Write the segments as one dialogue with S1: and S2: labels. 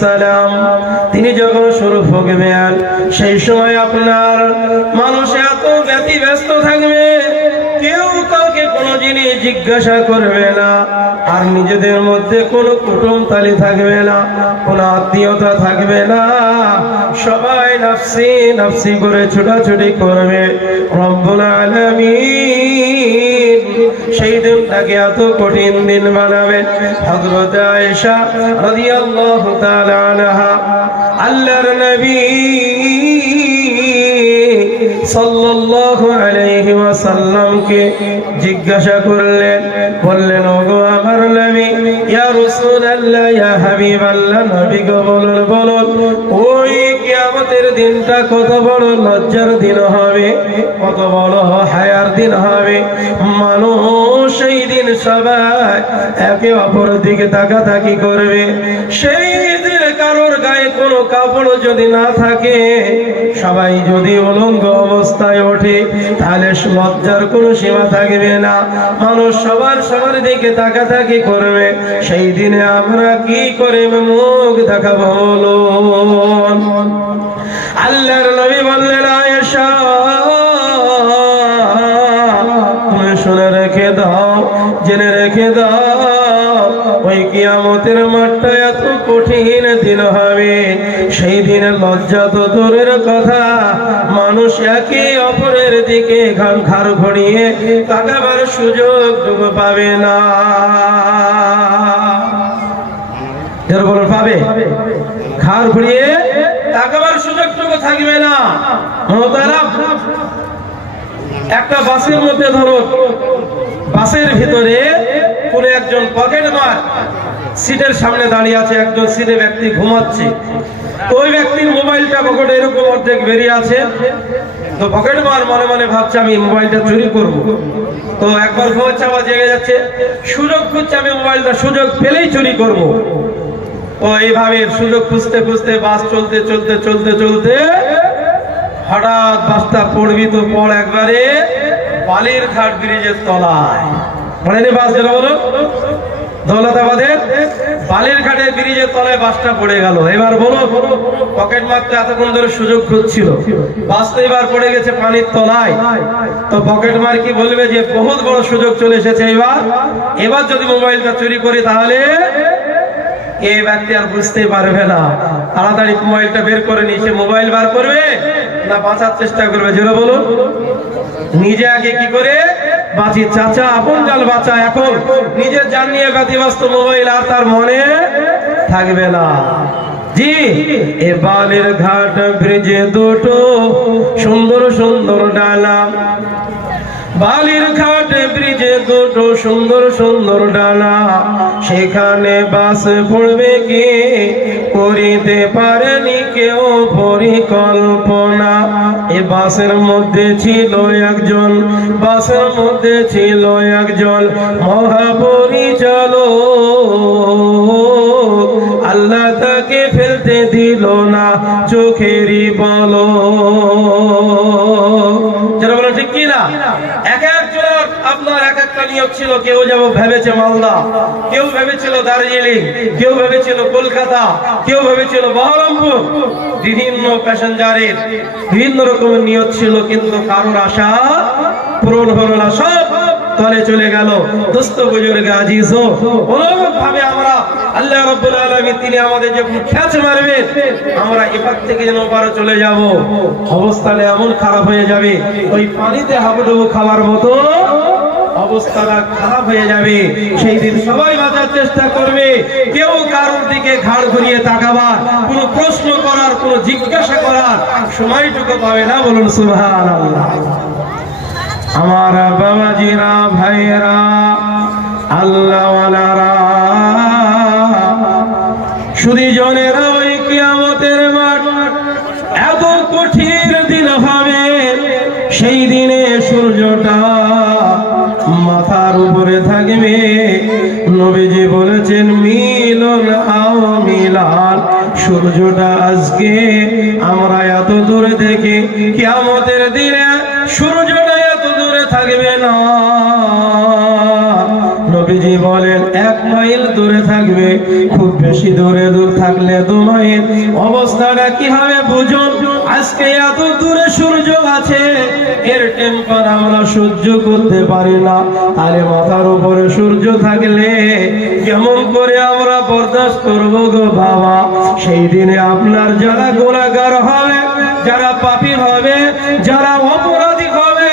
S1: সালাম, তিনি যখন শুরু ফুঁকবেন সেই সময় আপনার মানুষ এত ব্যতি ব্যস্ত থাকবে, কেউ কাউকে কোনো জিনিস জিজ্ঞাসা করবে না, আর নিজেদের মধ্যে কোনো কুটুম তালি থাকবে না, কোনো আত্মীয়তা থাকবে না। সবাই নাফসি নাফসি করে ছোটাছুটি করবে। রব্বুল আলামিন সেই দিনটাকে এত কঠিন দিন বানাবে হযরত আয়েশা রাদিয়াল্লাহু তাআলা আনহা, আল্লাহর নবী সাল্লাল্লাহু আলাইহি ওয়াসাল্লামকে জিজ্ঞাসা করলেন, বললেন, ওগো আমার নবী, ইয়া রাসূলুল্লাহ, ইয়া হাবিবাল্লাহ, নবী গো, বলুন বলুন, ওই কিয়ামতের দিনটা কত বড় লজ্জার দিন হবে, কত বড় হায়ার দিন হবে। মানুষ সেই দিন সবাই একে অপরের দিকে তাকাতাকি করবে। সেই কোনো কাপড় যদি না থাকে, সবাই যদি উলঙ্গ অবস্থায় ওঠে, তাহলে লজ্জার কোনো সীমা থাকবে না। মানুষ সবার সবার দিকে তাকাতাকি করবে। সেই দিনে আমরা কি করে মুখ দেখাবো আল্লাহর নবী বললেন, আয়েশা, তুমি শুনে রেখে দাও, জেনে রেখে দাও কিয়ামতের মাঠটা এত কঠিন দিন হবে। সেই দিনে লজ্জা তো দূরের কথা। মানুষ একে অপরের দিকে ঘাড় ঘাড় ঘড়িয়ে তাকাবার সুযোগ পাবে না। পাবে? ঘুরিয়ে সুযোগটুকু থাকবে না। একটা বাসের মধ্যে ধরো বাসের ভিতরে কোনো একজন পকেট মার সিটের সামনে দাঁড়িয়ে আছে একজন সিটে ব্যক্তি ঘুমাচ্ছে। তো ওই ব্যক্তির মোবাইলটা পকেটে এরকম অর্ধেক বেরিয়ে আছে। তো পকেট মার মনে মনে ভাবছে, আমি মোবাইলটা চুরি করব। তো একবার ঘুমাচ্ছে আবার জেগে যাচ্ছে। সুযোগ খুঁজছে, আমি মোবাইলটা সুযোগ পেলেই চুরি করব। ও এইভাবে সুযোগ খুঁজতে খুঁজতে, বাস চলতে চলতে চলতে চলতে হঠাৎ বাসটা পড়বি তো পড় একবারে বালির ঘাট ব্রিজের তলায়। পড়েনি বাস যেটা বলো। দৌলতাবাদের বালির ঘাটে ব্রিজের তলায় বাসটা পড়ে গেল। এবার বলো, পকেট মারতে এতক্ষণ ধরে সুযোগ খুঁজছিল। বাস তো এবার পড়ে গেছে পানির তলায়। তো পকেট মার কি বলবে যে, বহুত বড় সুযোগ চলে এসেছে এবার। এবার যদি মোবাইলটা চুরি করি তাহলে এই ব্যক্তি আর বুঝতে পারবে না। তাড়াতাড়ি মোবাইলটা বের করে নিয়ে মোবাইল বার করবে না বাঁচার চেষ্টা করবে। জোরে বলুন নিজে আগে কি করে বাঁচি চাচা, আপন জাল বাঁচা, এখন নিজের জান নিয়ে ব্যতিব্যস্ত মোবাইল আর তার মনে থাকবে না। জি, এ বালের ঘাট ব্রিজে দুটো সুন্দর সুন্দর ডালা বালির ঘাটে, ব্রিজে দুটো সুন্দর সুন্দর ডানা সেখানে বাস পড়বে কে? করিতে পারেনি কেউ পরিকল্পনা। এ বাসের মধ্যে ছিল একজন, বাসের মধ্যে ছিল একজন মহাপরিচালক। আল্লাহ তাকে ফেলতে দিল না, চোখেরই বলো আপনার এক একটা নিয়োগ ছিল, কেউ যাব ভেবেছে মালদা, কেউ ভেবেছিল দার্জিলিং, কেউ ভেবেছিল কলকাতা, কেউ ভেবেছিল বহরমপুর। বিভিন্ন প্যাসেঞ্জারের বিভিন্ন রকমের নিয়োগ ছিল, কিন্তু কারোর আশা পূরণ হলো না, সব তলে চলে গেল। দোস্ত বুজুর্গ আজিজ ভাবে আমরা আল্লাহ রাব্বুল আলামিন, তিনি আমাদের যে খ্যাচ মারবেন, আমরা এপার থেকে যেন ওপারে চলে যাব। অবস্থানে এমন খারাপ হয়ে যাবে, ওই পানিতে হাবুডুবু খাওয়ার মতো অবস্থাটা খারাপ হয়ে যাবে। সেই দিন সবাই বাঁচার চেষ্টা করবে। কেউ কারোর দিকে ঘাড় ঘুরিয়ে তাকাবার, কোনো প্রশ্ন করার, কোনো জিজ্ঞাসা করার সময়টুকু পাবে না বলুন, সুবহানাল্লাহ। আমার বাবাজিরা, ভাইয়েরা আল্লাহওয়ালারা সূর্যটা আজকে আমরা এত দূরে দেখি কিয়ামতের দিনে সূর্যটা এত দূরে থাকবে না। নবীজি বলেন, এক মাইল দূরে থাকবে, খুব বেশি দূরে দূর থাকলে মাইল। অবস্থাটা কি হবে বুঝুন? আজকে এত এর টেম্পার আমরা সহ্য করতে পারি না। তাহলে মাথার উপরে সূর্য থাকলে কেমন করে আমরা বরদাস্ত করব গো বাবা? সেই দিনে আপনার যারা গোলাগার হবে, যারা পাপি হবে, যারা অপরাধী হবে,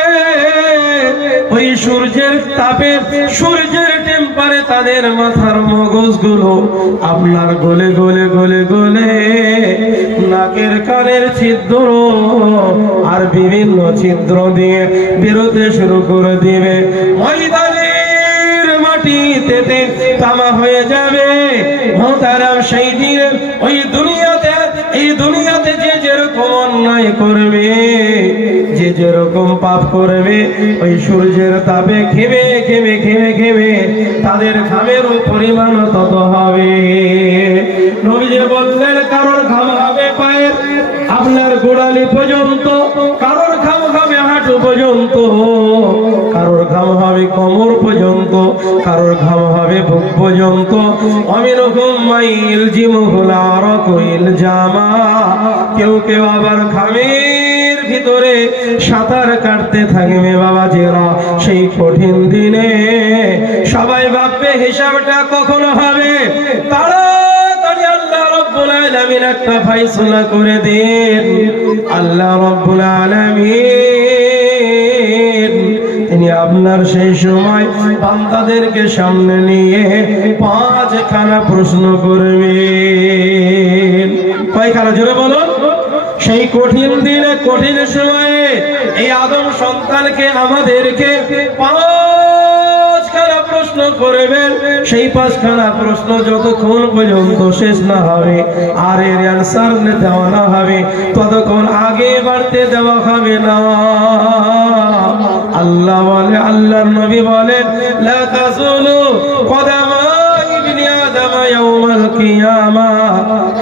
S1: ওই সূর্যের তাপে সূর্যের তাদের মাথার মগজগুলো আপনার গলে গলে গলে গলে নাকের কানের ছিদ্র আর বিভিন্ন ছিদ্র দিয়ে বেরোতে শুরু করে দিবে। ময়দানের মাটিতে তামা হয়ে যাবে। মোতারাম সেই দিন ওই দুনিয়াতে, এই দুনিয়াতে যে যেরকম অন্যায় করবে। যেরকম পাপ করবে, ওই সূর্যের তাপে খেবে খেবে খেবে খেবে, তাদের ঘামের পরিমাণ তত হবে। নবী যে বললেন, কারোর ঘাম হবে পায়ের আপনার গোড়ালি পর্যন্ত, কারোর ঘাম হবে হাঁটু পর্যন্ত, কারোর ঘাম হবে কোমর পর্যন্ত, কারোর ঘাম হবে বুক পর্যন্ত অমিরকম মাইল জিমহুল আর কইল জামা, কেউ কেউ আবার ঘামের ভিতরে সাঁতার কাটতে থাকবে বাবা জেরা সেই কঠিন দিনে সবাই ভাববে, হিসাবটা কখনো হবে? আলামিন, তিনি আপনার সেই সময় বান্দাদেরকে সামনে নিয়ে পাঁচখানা প্রশ্ন করবেন। কয়খানা? জোরে বলুন। সেই কঠিন দিনে, কঠিন সময়ে এই আদম সন্তানকে আমাদেরকে পাঁচখানা প্রশ্ন করবেন। সেই পাঁচখানা প্রশ্ন যতক্ষণ পর্যন্ত শেষ না হবে, আর এর অ্যান্সার দেওয়া না হবে, ততক্ষণ আগে বাড়তে দেওয়া হবে না। আল্লাহ বলে, আল্লাহর নবী বলেন, লা তাজুলু কদামা ইবনি আদম ইয়াউমাল কিয়ামা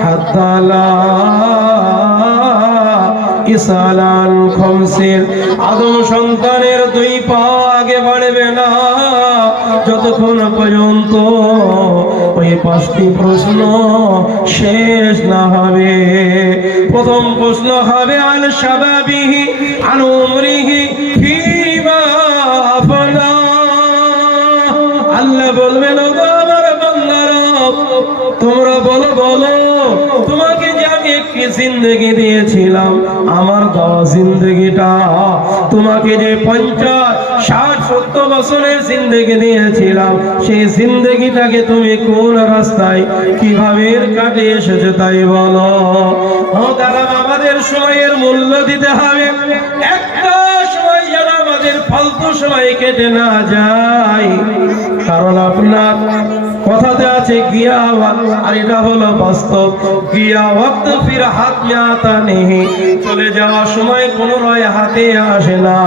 S1: হাত্তা ইসালান খমসিন আদম সন্তানের দুই পা আগে বাড়বে না। যতক্ষণ পর্যন্ত ওই পাঁচটি প্রশ্ন শেষ না হবে, প্রথম প্রশ্ন হবে আন শাবাবিহি আন উমরিহি আল্লাহ বলবেন জিন্দগি দিয়েছিলাম। আমার দেওয়া জিন্দগিটা তোমাকে যে পঞ্চাশ, ষাট, সত্তর বছরের জিন্দগি দিয়েছিলাম, সেই জিন্দগিটাকে তুমি কোন রাস্তায় কীভাবে কাটে এসেছে তাই বলো। ও আমাদের সময়ের মূল্য দিতে হবে। একটা যেন ফালতু সময় কেটে না যায়। কারণ আপনার কথাতে আছে গিয়া আর এটা হলো বাস্তব। গিয়া ওয়াক্ত ফির হাত মে আতা নেই। চলে যাওয়ার সময় কোনো রয় হাতে আসে না।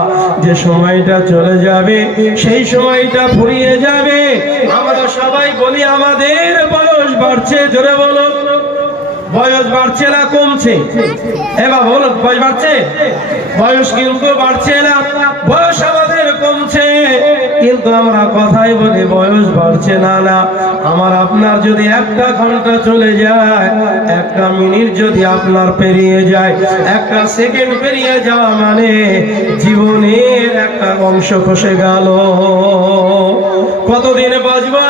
S1: যে সময়টা চলে যাবে, সেই সময়টা ফুরিয়ে যাবে। আমরা সবাই বলি, আমাদের বয়স বাড়ছে, জোরে বলো। বয়স বাড়ছে না কমছে? এবার বলো বয়স বাড়ছে? বয়স কিন্তু বাড়ছে না বয়স আমাদের কমছে। কিন্তু আমরা কথাই বলি বয়স বাড়ছে না না। আমার আপনার যদি একটা ঘণ্টা চলে যায় একটা মিনিট যদি আপনার পেরিয়ে যায় একটা সেকেন্ড পেরিয়ে যাওয়া মানে জীবনের একটা অংশ খসে গেল। কতদিন বাঁচবো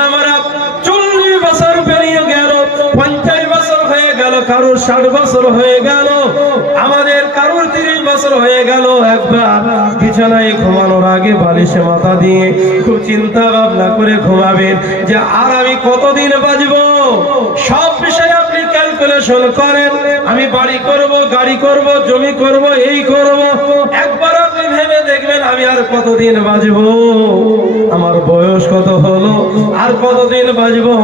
S1: গেল কারোর ষাট বছর হয়ে গেল, আমাদের কারোর তিরিশ বছর হয়ে গেল, একবার বিছানায় ঘুমানোর আগে বালিশে মাথা দিয়ে খুব চিন্তা ভাবনা করে ঘুমাবেন যে আর আমি কতদিন বাঁচবো? সব বিষয়ে আপনি ক্যালকুলেশন করেন, আমি বাড়ি করব, গাড়ি করব, জমি করব, এই করব, একবার ভেবে দেখবেন, আমি আর কতদিন বাঁচবো? আমার বয়স কত হলো? আর কতদিন বাঁচবো?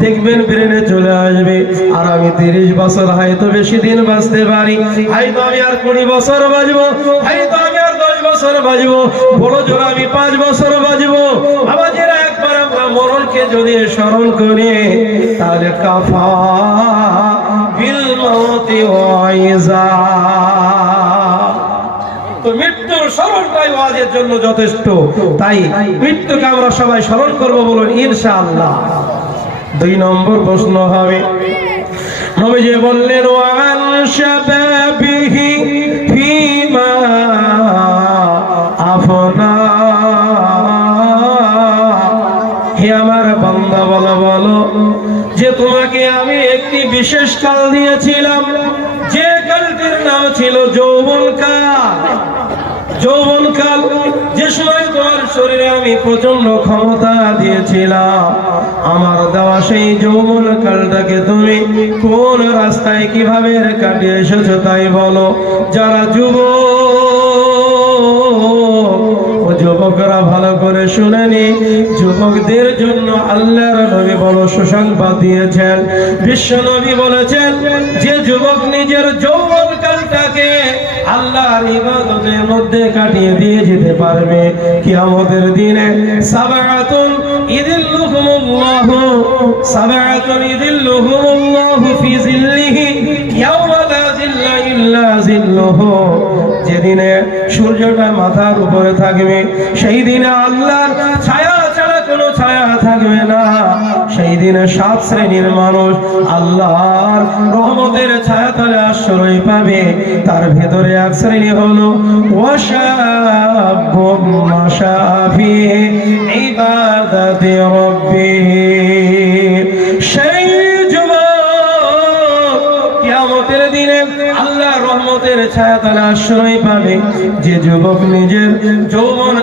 S1: দেখবেন ব্রেনে চলে আসবে। আর আমি তিরিশ বছর হয়তো বেশি দিন বাঁচতে পারি। হয়তো আমি আর কুড়ি বছর বাঁচবো। হয়তো আমি আর দশ বছর বাঁচবো। বড় জোর আমি পাঁচ বছর বাঁচবো। আবার যারা একবার আমরা মরণকে যদি স্মরণ করি, তাহলে কাফা বিল মৌতি ওয়াইজা। তো মৃত্যুর স্মরণটাই ওয়াজের জন্য যথেষ্ট। তাই মৃত্যুকে আমরা সবাই স্মরণ করব বলুন, ইনশাআল্লাহ। দুই নম্বর প্রশ্ন হবে, নবীজি বললেন আমার বান্দা, বলো বলো, যে তোমাকে আমি একটি বিশেষ কাল দিয়েছিলাম যে কালটির নাম ছিল যৌবন কাল যৌবন কাল যে সময় তোমার শরীরে আমি প্রচণ্ড ক্ষমতা দিয়েছিলাম। আমার দেওয়া সেই যৌবন কালটাকে তুমি কোন রাস্তায় কীভাবে কাটিয়ে এসেছ তাই বলো। যারা যুবক, ও যুবকরা ভালো করে শুনেনি যুবকদের জন্য আল্লাহর নবী বড় সুসংবাদ দিয়েছেন। বিশ্ব নবী বলেছেন, যে যুবক নিজের যৌবন আল্লাহর ইবাদতের মধ্যে কাটিয়ে দিয়ে যেতে পারবে। কিয়ামতের দিনে সাবাতুন ইদিল্লুহুমুল্লাহু সাবাতুন ইদিল্লুহুমুল্লাহু ফি জিল্লিহি ইয়াওমা লা জিল্লা ইল্লা জিল্লুহু যেদিনে সূর্যটা মাথার উপরে থাকবে সেই দিনে আল্লাহর ছায়া সেই দিনে সাত শ্রেণির মানুষ আল্লাহর রহমতের ছায়া তলে আশ্রয় পাবে। তার ভেতরে এক শ্রেণি হলো ওয়াশাবুম মাশাফি আশ্রয় পাবে। যে যুবক নিজের যৌবন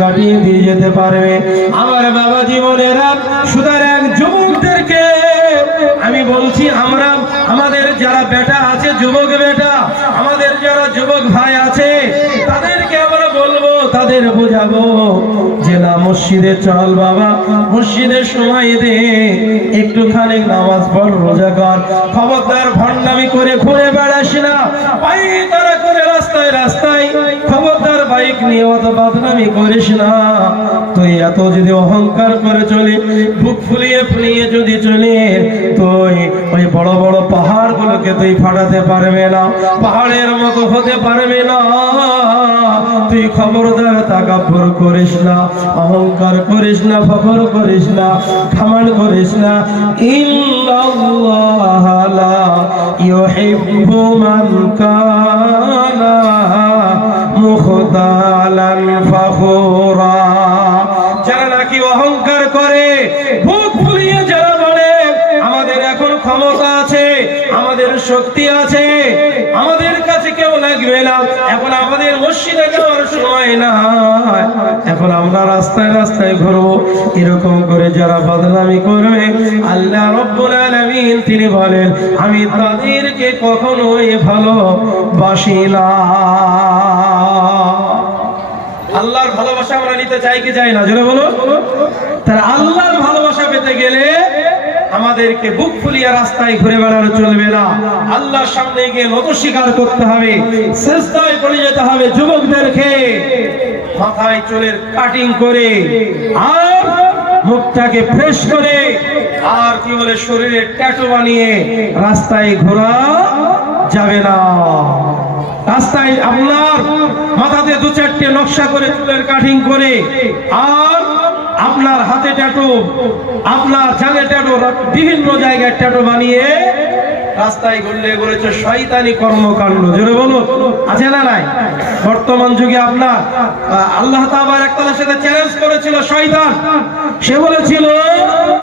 S1: কাটিয়ে দিয়ে যেতে পারবে। আমার বাবা জীবনেরা সুতরাং যুবকদেরকে আমি বলছি, আমরা আমাদের যারা বেটা আছে, যুবক বেটা, আমাদের যারা যুবক ভাই তাদের বোঝাবো না মসজিদে চল বাবা। মসজিদের সময় দে, একটুখানি নামাজ পড়, রোজা কর। খবরদার ভণ্ডামি করে ঘুরে বেড়াস না। পাই তারা করে রাস্তায় রাস্তায় খবরদার বাইক নিয়ে অত বদনামি করিস না। তুই এত যদি অহংকার করে চলে, বুক ফুলিয়ে ফুলিয়ে যদি চলে, তুই গুলোকে তুই ফাটাতে পারবে না, পাহাড়ের মতো হতে পারবে না। তুই খবরদার, তাকাব্বর করিস না, অহংকার করিস না, ফখর করিস না খামান করিস না। ইল্লাল্লাহ লা ইউহিব্বু মান কানা মুখতালান ফখুরা। সময় না। এখন আমরা রাস্তায় রাস্তায় ঘুরবো। এরকম করে যারা বদনামি করবে, আল্লাহ রব্বুল আলামিন তিনি বলেন, আমি তাদেরকে কখনোই ভালোবাসি না। আল্লাহর ভালোবাসা আমরা নিতে চাই কি চাই না? জোরে বলো তার আল্লাহর ভালোবাসা পেতে গেলে আমাদেরকে বুক ফুলিয়ে রাস্তায় ঘুরে বেড়ানো চলবে না। আল্লাহর সামনে গিয়ে নত স্বীকার করতে হবে। চেষ্টায় পড়ে যেতে হবে যুবকদেরকে। মাথায় চুলের কাটিং করে আর মুখটাকে ফ্রেশ করে আর কি বলে শরীরে ট্যাটু বানিয়ে রাস্তায় ঘোরা যাবে না। রাস্তায় আপনার মাথাতে দু চারটে নকশা করে চুলের কাটিং করে আর আপনার হাতে ট্যাটু, আপনার চালে ট্যাটু বিভিন্ন জায়গায় ট্যাটু বানিয়ে রাস্তায় ঘুরলে বলেছে শয়তানি কর্মকাণ্ড। জোরে বলুন, আছে না নাই? বর্তমান যুগে আপনার আল্লাহ তাবার একতলার সাথে চ্যালেঞ্জ করেছিল শয়তান। সে বলেছিল